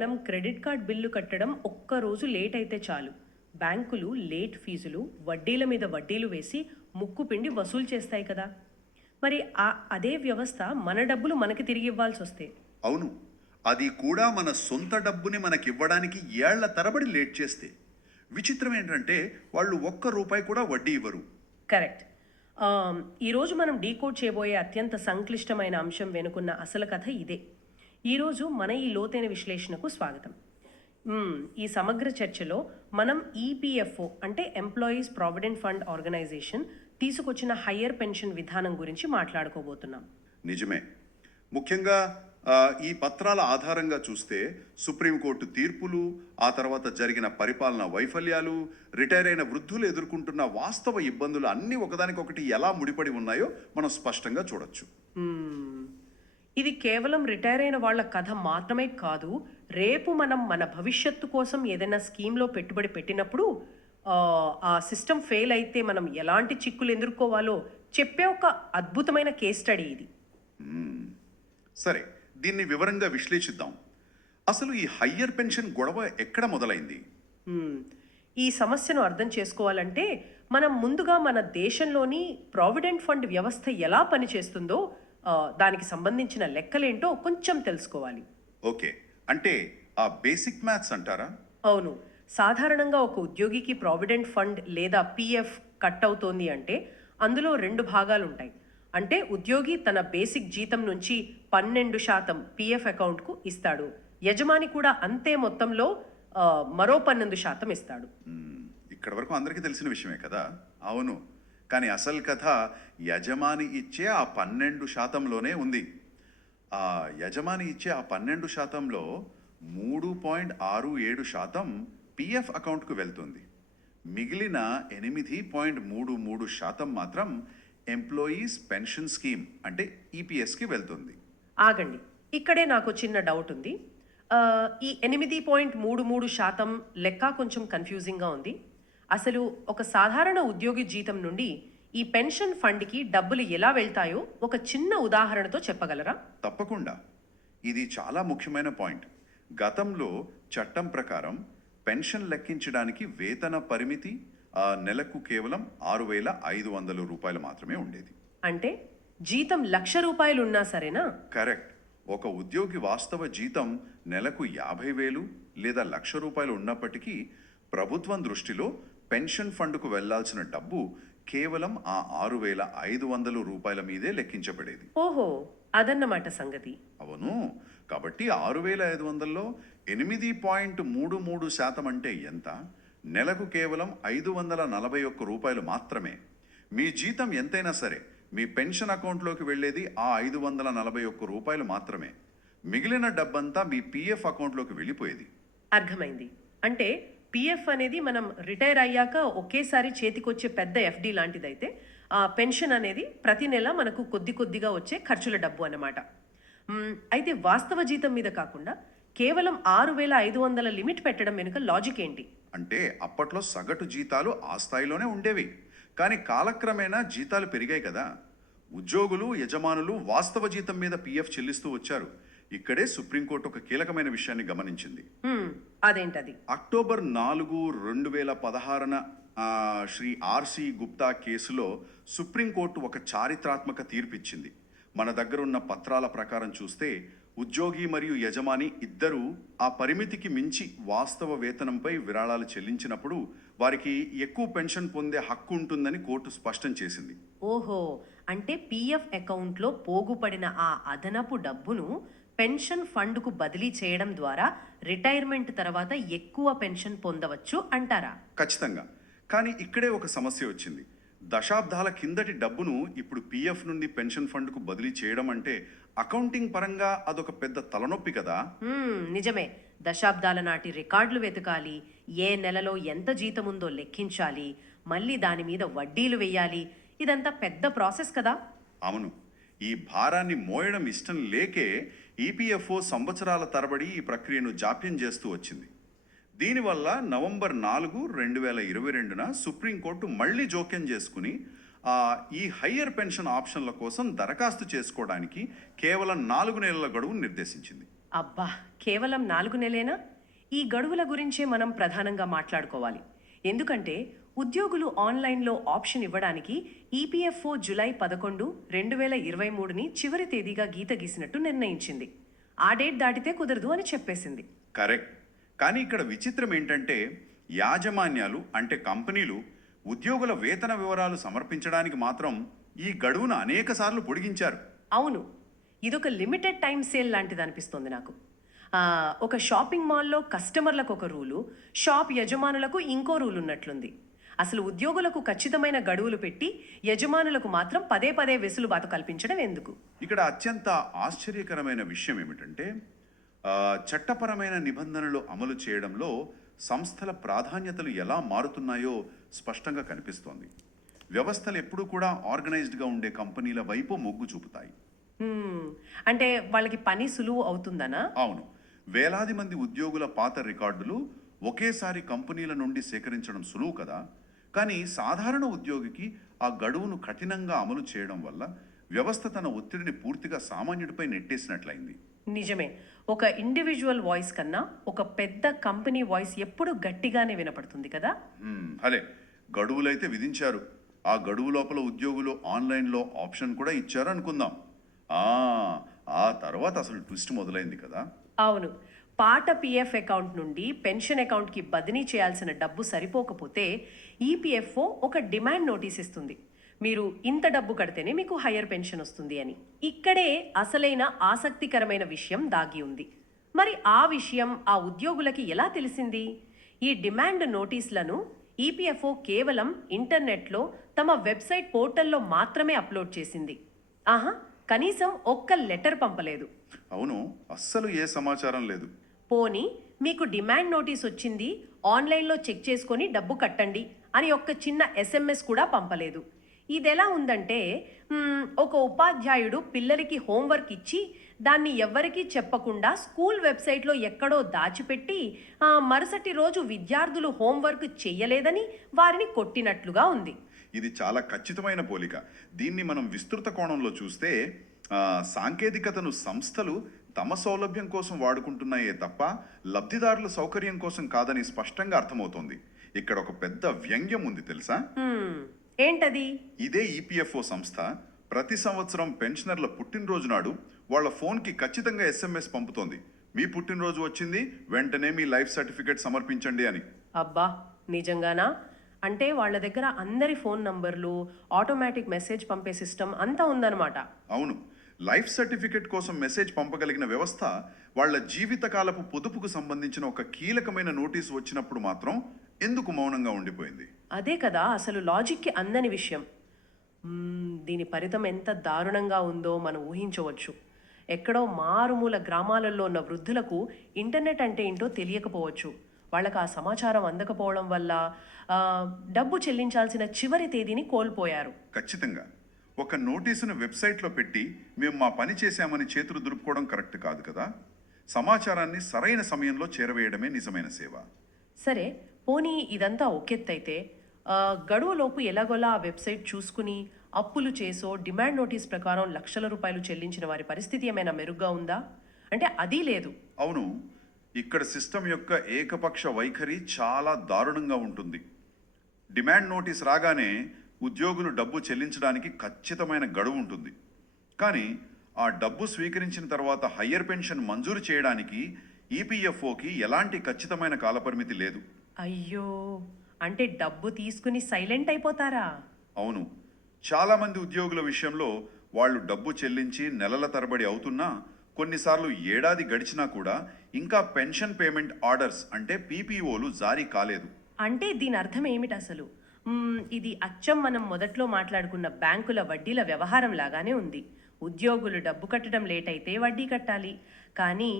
మనం credit card bill కట్టడం ఒక్క రోజు లేట్ అయితే చాలు బ్యాంకులు లేట్ ఫీజులు వడ్డీల మీద వడ్డీలు వేసి ముక్కు పిండి వసూలు చేస్తాయి కదా. మరి అదే వ్యవస్థ మన డబ్బులు మనకి తిరిగి ఇవ్వాల్సి వస్తే? అవును, అది కూడా మన సొంత డబ్బుని మనకివ్వడానికి ఏళ్ల తరబడి లేట్ చేస్తే విచిత్రం ఏంటంటే వాళ్ళు ఒక్క రూపాయి కూడా వడ్డీ ఇవ్వరు. కరెక్ట్. ఈరోజు మనం డీకోడ్ చేయబోయే అత్యంత సంక్లిష్టమైన అంశం వెనుకున్న అసలు కథ ఇదే. ఈరోజు మన ఈ లోతైన విశ్లేషణకు స్వాగతం. ఈ సమగ్ర చర్చలో మనం ఈపీఎఫ్ఓ అంటే ఎంప్లాయీస్ ప్రావిడెంట్ ఫండ్ ఆర్గనైజేషన్ తీసుకొచ్చిన హయ్యర్ పెన్షన్ విధానం గురించి మాట్లాడుకోబోతున్నాం. నిజమే. ముఖ్యంగా ఈ పత్రాల ఆధారంగా చూస్తే సుప్రీంకోర్టు తీర్పులు, ఆ తర్వాత జరిగిన పరిపాలన వైఫల్యాలు, రిటైర్ అయిన వృద్ధులు ఎదుర్కొంటున్న వాస్తవ ఇబ్బందులు అన్నీ ఒకదానికొకటి ఎలా ముడిపడి ఉన్నాయో మనం స్పష్టంగా చూడొచ్చు. ఇది కేవలం రిటైర్ అయిన వాళ్ళ కథ మాత్రమే కాదు. రేపు మనం మన భవిష్యత్తు కోసం ఏదైనా స్కీమ్లో పెట్టుబడి పెట్టినప్పుడు ఆ సిస్టమ్ ఫెయిల్ అయితే మనం ఎలాంటి చిక్కులు ఎదుర్కోవాలో చెప్పే ఒక అద్భుతమైన కేస్ స్టడీ ఇది. సరే, దీన్ని వివరంగా విశ్లేషిద్దాం. అసలు ఈ హయ్యర్ పెన్షన్ గొడవ ఎక్కడ మొదలైంది? ఈ సమస్యను అర్థం చేసుకోవాలంటే మనం ముందుగా మన దేశంలోని ప్రావిడెంట్ ఫండ్ వ్యవస్థ ఎలా పనిచేస్తుందో, దానికి సంబంధించిన లెక్కలేంటో కొంచెం తెలుసుకోవాలి. ఓకే, అంటే ఆ బేసిక్ మ్యాథ్స్ అంటారా? అవును. సాధారణంగా ఒక ఉద్యోగికి ప్రావిడెంట్ ఫండ్ లేదా పిఎఫ్ కట్ అవుతోంది అంటే అందులో 2 భాగాలు ఉంటాయి. అంటే ఉద్యోగి తన బేసిక్ జీతం నుంచి 12% పిఎఫ్ అకౌంట్కు ఇస్తాడు. యజమాని కూడా అంతే మొత్తంలో మరో 12% ఇస్తాడు. ఇక్కడ వరకు అందరికీ తెలిసిన విషయమే కదా. అవును, కానీ అసలు కథ యజమాని ఇచ్చే ఆ 12%లోనే ఉంది. ఆ యజమాని ఇచ్చే ఆ 12%లో 3.67% పిఎఫ్ అకౌంట్కు వెళ్తుంది. మిగిలిన 8.33% మాత్రం ఎంప్లాయీస్ పెన్షన్ స్కీమ్ అంటే ఈపీఎస్కి వెళ్తుంది. ఆగండి, ఇక్కడే నాకు చిన్న డౌట్ ఉంది. ఈ 8.33% లెక్క కొంచెం కన్ఫ్యూజింగ్గా ఉంది. అసలు ఒక సాధారణ ఉద్యోగి జీతం నుండి ఈ పెన్షన్ ఫండ్కి డబ్బులు ఎలా వెళ్తాయో ఒక చిన్న ఉదాహరణతో చెప్పగలరా? తప్పకుండా. ఇది చాలా ముఖ్యమైన పాయింట్. గతంలో చట్టం ప్రకారం పెన్షన్ లెక్కించడానికి వేతన పరిమితి నెలకు కేవలం 6,500 రూపాయలు మాత్రమే ఉండేది. అంటే జీతం ₹1,00,000 ఉన్నా సరేనా? కరెక్ట్. ఒక ఉద్యోగి వాస్తవ జీతం నెలకు 50,000 లేదా ₹1,00,000 ఉన్నప్పటికీ ప్రభుత్వం దృష్టిలో పెన్షన్ ఫండ్కు వెళ్లాల్సిన డబ్బు కేవలం ఆ 6,500 రూపాయల మీదే లెక్కించబడేది. ఓహో, అదన్నమాట సంగతి. అవును. కాబట్టి 6,500లో 8.33% అంటే ఎంత? నెలకు కేవలం 541 రూపాయలు మాత్రమే. మీ జీతం ఎంతైనా సరే మీ పెన్షన్ అకౌంట్లోకి వెళ్ళేది ఆ 541 రూపాయలు మాత్రమే. మిగిలిన డబ్బంతా మీ పిఎఫ్ అకౌంట్లోకి వెళ్ళిపోయేది. అర్థమైంది. అంటే పిఎఫ్ అనేది మనం రిటైర్ అయ్యాక ఒకేసారి చేతికొచ్చే పెద్ద ఎఫ్డి లాంటిదైతే, పెన్షన్ అనేది ప్రతి నెల మనకు కొద్ది కొద్దిగా వచ్చే ఖర్చుల డబ్బు అన్నమాట. అయితే వాస్తవ జీతం మీద కాకుండా కేవలం 6,500 లిమిట్ పెట్టడం వెనుక లాజిక్ ఏంటి? అంటే అప్పట్లో సగటు జీతాలు ఆ స్థాయిలోనే ఉండేవి. కానీ కాలక్రమేణా జీతాలు పెరిగాయి కదా. ఉద్యోగులు, యజమానులు వాస్తవ జీతం మీద పిఎఫ్ చెల్లిస్తూ వచ్చారు. ఇక్కడే సుప్రీంకోర్టు ఒక కీలకమైన విషయాన్ని గమనించింది. అదేంటది? అక్టోబర్ 4, 2016న శ్రీ ఆర్సి గుప్తా కేసులో సుప్రీంకోర్టు ఒక చారిత్రాత్మక తీర్పు ఇచ్చింది. మన దగ్గర ఉన్న పత్రాల ప్రకారం చూస్తే ఉద్యోగి మరియు యజమాని ఇద్దరూ ఆ పరిమితికి మించి వాస్తవ వేతనంపై విరాళాలు చెల్లించినప్పుడు వారికి ఎక్కువ పెన్షన్ పొందే హక్కు ఉంటుందని కోర్టు స్పష్టం చేసింది. ఓహో, అంటే పిఎఫ్ అకౌంట్లో పోగుపడిన ఆ అదనపు డబ్బును పెన్షన్ ఫండ్కు బదిలీ చేయడం ద్వారా రిటైర్మెంట్ తర్వాత ఎక్కువ పెన్షన్ పొందవచ్చు అంటారా? ఖచ్చితంగా. కానీ ఇక్కడే ఒక సమస్య వచ్చింది. దశాబ్దాల కిందటి డబ్బును ఇప్పుడు పిఎఫ్ నుండి పెన్షన్ ఫండ్కు బదిలీ చేయడం అంటే అకౌంటింగ్ పరంగా అదొక పెద్ద తలనొప్పి కదా. నిజమే. దశాబ్దాల నాటి రికార్డులు వెతకాలి, ఏ నెలలో ఎంత జీతం ఉందో లెక్కించాలి, మళ్ళీ దాని మీద వడ్డీలు వేయాలి. ఇదంతా పెద్ద ప్రాసెస్ కదా. అవును. ఈ భారాన్ని మోయడం ఇష్టం లేకే ఈపీఎఫ్ఓ సంవత్సరాల తరబడి ఈ ప్రక్రియను జాప్యం చేస్తూ వచ్చింది. దీనివల్ల నవంబర్ 4, 2022న సుప్రీంకోర్టు మళ్ళీ జోక్యం చేసుకుని ఈ హయ్యర్ పెన్షన్ ఆప్షన్ల కోసం దరఖాస్తు చేసుకోవడానికి కేవలం 4 నెలల గడువు నిర్దేశించింది. అబ్బా, కేవలం 4 నెలేనా? ఈ గడువుల గురించే మనం ప్రధానంగా మాట్లాడుకోవాలి. ఎందుకంటే ఉద్యోగులు ఆన్లైన్లో ఆప్షన్ ఇవ్వడానికి ఈపీఎఫ్ఓ జూలై 11, 2023ని చివరి తేదీగా గీత గీసినట్టు నిర్ణయించింది. ఆ డేట్ దాటితే కుదరదు అని చెప్పేసింది. కరెక్ట్. కానీ ఇక్కడ విచిత్రం ఏంటంటే యాజమాన్యాలు అంటే కంపెనీలు ఉద్యోగుల వేతన వివరాలు సమర్పించడానికి మాత్రం ఈ గడువును అనేకసార్లు పొడిగించారు. అవును, ఇదొక లిమిటెడ్ టైం సేల్ లాంటిది అనిపిస్తుంది నాకు. ఒక షాపింగ్ మాల్లో కస్టమర్లకు ఒక రూలు, షాప్ యజమానులకు ఇంకో రూల్ ఉన్నట్లుంది. అసలు ఉద్యోగులకు ఖచ్చితమైన గడువులు పెట్టి యజమానులకు మాత్రం పదే పదే వెసులుబాటు కల్పించడం ఎందుకు? ఇక్కడ అత్యంత ఆశ్చర్యకరమైన విషయం ఏమిటంటే చట్టపరమైన నిబంధనలు అమలు చేయడంలో సంస్థల ప్రాధాన్యతలు ఎలా మారుతున్నాయో స్పష్టంగా కనిపిస్తోంది. వ్యవస్థలు ఎప్పుడూ కూడా ఆర్గనైజ్డ్గా ఉండే కంపెనీల వైపు మొగ్గు చూపుతాయి. అంటే వాళ్ళకి పని సులువు అవుతుందనా? అవును, వేలాది మంది ఉద్యోగుల పాత రికార్డులు ఒకేసారి కంపెనీల నుండి సేకరించడం సులువు కదా. కానీ సాధారణ ఉద్యోగికి ఆ గడువును కఠినంగా అమలు చేయడం వల్ల వ్యవస్థ తన ఒత్తిడిని పూర్తిగా సామాన్యుడిపై నెట్టేసినట్లయింది. నిజమే. ఒక ఇండివిజువల్ వాయిస్ కన్నా ఒక పెద్ద కంపెనీ వాయిస్ ఎప్పుడు గట్టిగానే వినపడుతుంది కదా. అలే, గడువులైతే విధించారు. ఆ గడువు లోపల ఉద్యోగులు ఆన్లైన్లో ఆప్షన్ కూడా ఇచ్చారు అనుకుందాం. ఆ తర్వాత అసలు ట్విస్ట్ మొదలైంది కదా. అవును, పాత పిఎఫ్ అకౌంట్ నుండి పెన్షన్ అకౌంట్కి బదిలీ చేయాల్సిన డబ్బు సరిపోకపోతే ఈపీఎఫ్ఓ ఒక డిమాండ్ నోటీస్ ఇస్తుంది. మీరు ఇంత డబ్బు కడితేనే మీకు హయ్యర్ పెన్షన్ వస్తుంది అని. ఇక్కడే అసలైన ఆసక్తికరమైన విషయం దాగి ఉంది. మరి ఆ విషయం ఆ ఉద్యోగులకి ఎలా తెలిసింది? ఈ డిమాండ్ నోటీసులను ఈపీఎఫ్ఓ కేవలం ఇంటర్నెట్లో తమ వెబ్సైట్ పోర్టల్లో మాత్రమే అప్లోడ్ చేసింది. కనీసం ఒక్క లెటర్ పంపలేదు. అవును, అస్సలు ఏ సమాచారం లేదు. పోనీ మీకు డిమాండ్ నోటీస్ వచ్చింది, ఆన్లైన్లో చెక్ చేసుకొని డబ్బు కట్టండి అని ఒక్క చిన్న ఎస్ఎంఎస్ కూడా పంపలేదు. ఇదెలా ఉందంటే ఒక ఉపాధ్యాయుడు పిల్లలకి హోంవర్క్ ఇచ్చి దాన్ని ఎవ్వరికీ చెప్పకుండా స్కూల్ వెబ్సైట్లో ఎక్కడో దాచిపెట్టి మరుసటి రోజు విద్యార్థులు హోంవర్క్ చెయ్యలేదని వారిని కొట్టినట్లుగా ఉంది. ఇది చాలా ఖచ్చితమైన పోలిక. దీన్ని మనం విస్తృత కోణంలో చూస్తే సాంకేతికతను సంస్థలు తమ సౌలభ్యం కోసం వాడుకుంటున్నాయే తప్ప లబ్ధిదారుల సౌకర్యం కోసం కాదని స్పష్టంగా అర్థమవుతోంది. ఇక్కడ ఒక పెద్ద వ్యంగ్యం ఉంది తెలుసా? ఏంటది? ఇదే ఈపీఎఫ్ఓ సంస్థ ప్రతి సంవత్సరం పెన్షనర్ల పుట్టినరోజు నాడు వాళ్ళ ఫోన్కి ఖచ్చితంగా ఎస్ఎంఎస్ పంపుతోంది. మీ పుట్టినరోజు వచ్చింది, వెంటనే మీ లైఫ్ సర్టిఫికేట్ సమర్పించండి అని. అబ్బా, నిజంగానా? అంటే వాళ్ళ దగ్గర అందరి ఫోన్ నంబర్లు, ఆటోమేటిక్ మెసేజ్ పంపే సిస్టమ్ అంతా ఉందన్నమాట. అవును, లైఫ్ సర్టిఫికేట్ కోసం మెసేజ్ పంపగలిగిన వ్యవస్థ వాళ్ళ జీవితకాలపు పొదుపుకు సంబంధించిన ఒక కీలకమైన నోటీసు వచ్చినప్పుడు మాత్రం ఎందుకు మౌనంగా ఉండిపోయింది? అదే కదా అసలు లాజిక్కి అందని విషయం. దీని ఫలితం ఎంత దారుణంగా ఉందో మనం ఊహించవచ్చు. ఎక్కడో మారుమూల గ్రామాలలో ఉన్న వృద్ధులకు ఇంటర్నెట్ అంటే ఏంటో తెలియకపోవచ్చు. వాళ్ళకి ఆ సమాచారం అందకపోవడం వల్ల డబ్బు చెల్లించాల్సిన చివరి తేదీని కోల్పోయారు. ఖచ్చితంగా. ఒక నోటీసును వెబ్సైట్లో పెట్టి మేము మా పని చేశామని చేతులు దులుపుకోవడం కరెక్ట్ కాదు కదా. సమాచారాన్ని సరైన సమయంలో చేరవేయడమే నిజమైన సేవ. సరే, పోనీ ఇదంతా ఒకెత్తైతే గడువులోపు ఎలాగోలా ఆ వెబ్సైట్ చూసుకుని అప్పులు చేసో డిమాండ్ నోటీస్ ప్రకారం లక్షల రూపాయలు చెల్లించిన వారి పరిస్థితి ఏమైనా మెరుగ్గా ఉందా? అంటే అది లేదు. అవును, ఇక్కడ సిస్టమ్ యొక్క ఏకపక్ష వైఖరి చాలా దారుణంగా ఉంటుంది. డిమాండ్ నోటీస్ రాగానే ఉద్యోగులు డబ్బు చెల్లించడానికి ఖచ్చితమైన గడువు ఉంటుంది. కానీ ఆ డబ్బు స్వీకరించిన తర్వాత హయ్యర్ పెన్షన్ మంజూరు చేయడానికి ఈపీఎఫ్ఓకి ఎలాంటి ఖచ్చితమైన కాలపరిమితి లేదు. అయ్యో, అంటే డబ్బు తీసుకుని సైలెంట్ అయిపోతారా? అవును, చాలామంది ఉద్యోగుల విషయంలో వాళ్ళు డబ్బు చెల్లించి నెలల తరబడి అవుతున్నా, కొన్నిసార్లు ఏడాది గడిచినా కూడా ఇంకా పెన్షన్ పేమెంట్ ఆర్డర్స్ అంటే పీపీఓలు జారీ కాలేదు. అంటే దీని అర్థం ఏమిటి అసలు? ఇది అచ్చం మనం మొదట్లో మాట్లాడుకున్న బ్యాంకుల వడ్డీల వ్యవహారం లాగానే ఉంది. ఉద్యోగులు డబ్బు కట్టడం లేట్ అయితే వడ్డీ కట్టాలి. కానీ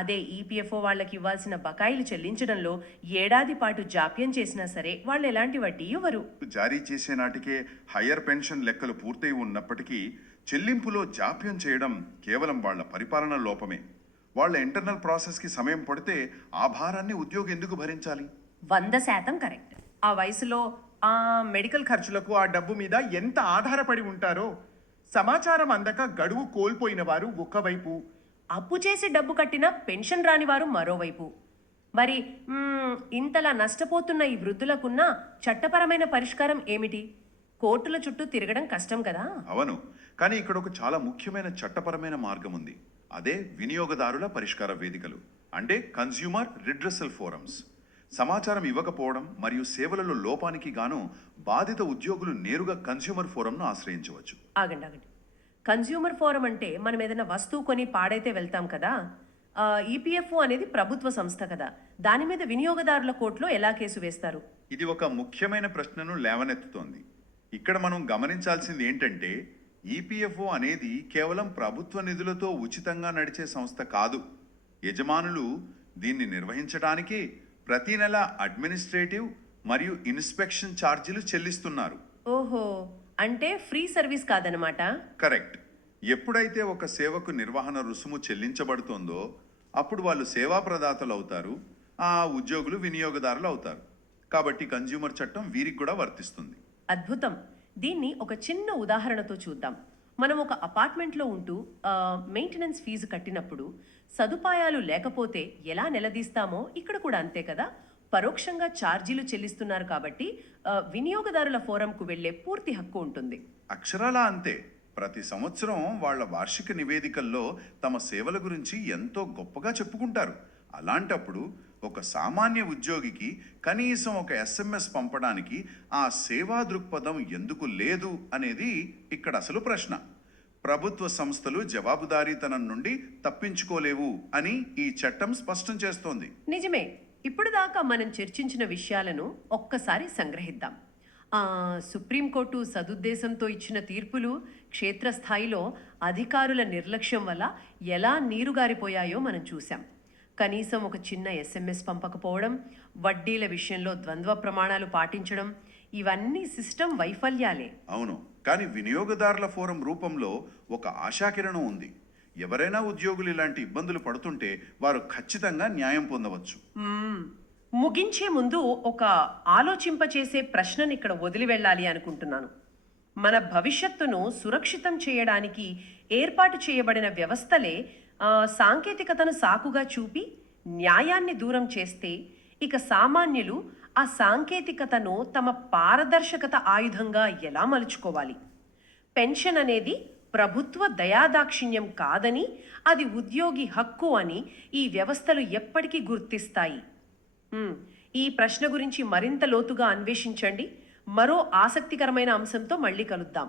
అదే ఈపీఎఫ్ఓ వాళ్ళకి ఇవ్వాల్సిన బకాయిలు చెల్లించడంలో ఏడాది పాటు జాప్యం చేసినా సరే వాళ్ళు ఎలాంటి వడ్డీ ఇవ్వరు. జారీ చేసే నాటికే హయ్యర్ పెన్షన్ లెక్కలు పూర్తయి ఉన్నప్పటికీ చెల్లింపులో జాప్యం చేయడం కేవలం వాళ్ళ పరిపాలన లోపమే. వాళ్ళ ఇంటర్నల్ ప్రాసెస్కి సమయం పడితే ఆ భారాన్ని ఉద్యోగి ఎందుకు భరించాలి? 100% కరెక్ట్. ఆ వయసులో ఆ మెడికల్ ఖర్చులకు ఆ డబ్బు మీద ఎంత ఆధారపడి ఉంటారో. సమాచారం అందక గడువు కోల్పోయిన వారు ఒకవైపు, అప్పు చేసి డబ్బు కట్టిన పెన్షన్ రాని వారు మరోవైపు. మరి ఇంతలా నష్టపోతున్న ఈ వృద్ధులకున్న చట్టపరమైన పరిష్కారం ఏమిటి? కోర్టుల చుట్టూ తిరగడం కష్టం కదా. అవును, కానీ ఇక్కడ ఒక చాలా ముఖ్యమైన చట్టపరమైన మార్గం ఉంది. అదే వినియోగదారుల పరిష్కార వేదికలు, అంటే కన్స్యూమర్ రిడ్రెసల్ ఫోరమ్స్. సమాచారం ఇవ్వకపోవడం మరియు సేవలలో లోపానికి గాను బాధిత ఉద్యోగులు నేరుగా కన్స్యూమర్ ఫోరంను ఆశ్రయించవచ్చు. ఆగండి. కన్స్యూమర్ ఫోరం అంటే మనం ఏదైనా వస్తువు కొని పాడైతే వెళ్తాం కదా. ఈపీఎఫ్ఓ అనేది ప్రభుత్వ సంస్థ కదా, దాని మీద వినియోగదారుల కోర్టులో ఎలా కేసు వేస్తారు? ఇది ఒక ముఖ్యమైన ప్రశ్నను లేవనెత్తుతోంది. ఇక్కడ మనం గమనించాల్సింది ఏంటంటే, ఈపీఎఫ్ఓ అనేది కేవలం ప్రభుత్వ నిధులతో ఉచితంగా నడిచే సంస్థ కాదు. యజమానులు దీన్ని నిర్వహించడానికి ప్రతి నెల అడ్మినిస్ట్రేటివ్ మరియు ఇన్స్పెక్షన్ ఛార్జీలు చెల్లిస్తున్నారు. ఓహో, అంటే ఫ్రీ సర్వీస్ కాదనమాట. కరెక్ట్. ఎప్పుడైతే ఒక సేవకు నిర్వహణ రుసుము చెల్లించబడుతుందో అప్పుడు వాళ్ళు సేవా ప్రదాతలు అవుతారు, ఆ ఉద్యోగులు వినియోగదారులు అవుతారు. కాబట్టి కన్స్యూమర్ చట్టం వీరికి కూడా వర్తిస్తుంది. అద్భుతం. దీన్ని ఒక చిన్న ఉదాహరణతో చూద్దాం. మనం ఒక అపార్ట్మెంట్లో ఉంటూ మెయింటెనెన్స్ ఫీజు కట్టినప్పుడు సదుపాయాలు లేకపోతే ఎలా నిలదీస్తామో ఇక్కడ కూడా అంతే కదా. పరోక్షంగా ఛార్జీలు చెల్లిస్తున్నారు కాబట్టి వినియోగదారుల ఫోరంకు వెళ్లే పూర్తి హక్కు ఉంటుంది. అక్షరాలా అంతే. ప్రతి సంవత్సరం వాళ్ళ వార్షిక నివేదికల్లో తమ సేవల గురించి ఎంతో గొప్పగా చెప్పుకుంటారు. అలాంటప్పుడు ఒక సామాన్య ఉద్యోగికి కనీసం ఒక ఎస్ఎంఎస్ పంపడానికి ఆ సేవా దృక్పథం ఎందుకు లేదు అనేది ఇక్కడ అసలు ప్రశ్న. ప్రభుత్వ సంస్థలు జవాబుదారీతనం నుండి తప్పించుకోలేవు అని ఈ చట్టం స్పష్టం చేస్తోంది. నిజమే. ఇప్పుడు దాకా మనం చర్చించిన విషయాలను ఒక్కసారి సంగ్రహిద్దాం. సుప్రీంకోర్టు సదుద్దేశంతో ఇచ్చిన తీర్పులు క్షేత్రస్థాయిలో అధికారుల నిర్లక్ష్యం వల్ల ఎలా నీరుగారిపోయాయో మనం చూసాం. కనీసం ఒక చిన్న ఎస్ఎంఎస్ పంపకపోవడం, వడ్డీల విషయంలో ద్వంద్వ ప్రమాణాలు పాటించడం, ఇవన్నీ సిస్టమ్ వైఫల్యాలే. అవును, కానీ వినియోగదారుల ఫోరం రూపంలో ఒక ఆశాకిరణం ఉంది. ఎవరైనా ఉద్యోగులు ఇలాంటి ఇబ్బందులు పడుతుంటే వారు ఖచ్చితంగా న్యాయం పొందవచ్చు. ముగించే ముందు ఒక ఆలోచింపచేసే ప్రశ్నను ఇక్కడ వదిలి వెళ్ళాలి అనుకుంటున్నాను. మన భవిష్యత్తును సురక్షితం చేయడానికి ఏర్పాటు చేయబడిన వ్యవస్థలే సాంకేతికతను సాకుగా చూపి న్యాయాన్ని దూరం చేస్తే ఇక సామాన్యులు ఆ సాంకేతికతను తమ పారదర్శకత ఆయుధంగా ఎలా మలుచుకోవాలి? పెన్షన్ అనేది ప్రభుత్వ దయాదాక్షిణ్యం కాదని, అది ఉద్యోగి హక్కు అని ఈ వ్యవస్థలు ఎప్పటికీ గుర్తిస్తాయి. ఈ ప్రశ్న గురించి మరింత లోతుగా అన్వేషించండి. మరో ఆసక్తికరమైన అంశంతో మళ్ళీ కలుద్దాం.